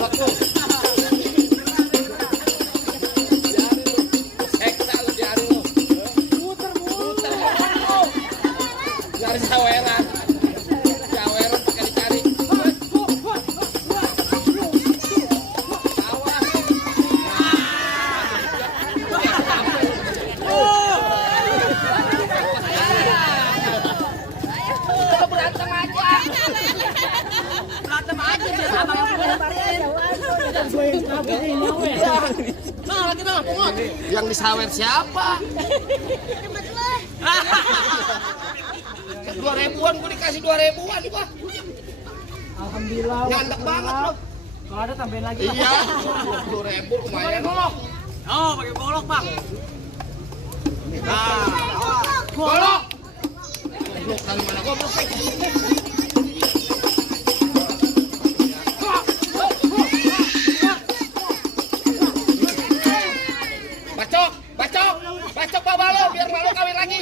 Belok lu. Seksa lu diari lu. Muter. Nyari saweran. Saweran pakai dicari. Yang disawer siapa? 2.000-an gue dikasih 2.000-an nih, Pak. Alhamdulillah. Nyandek banget loh. Kalau ada tambahin lagi. Iya. 20.000 lumayan. Oh, pakai golok, Bang. Nah, golok. Goblok kali mana goblok. Bacok bawa lo biar malu kawin lagi.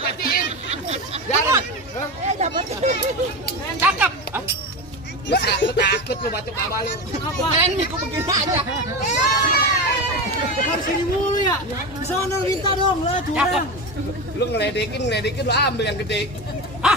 Matiin. Jangan. Cakep. Lu takut lu bacok bawa lo. Ngapain nih kok begini aja? Harus sini mulu ya. Di sana minta dong lah, curang. Lu ngeledekin lu ambil yang gede. Hah?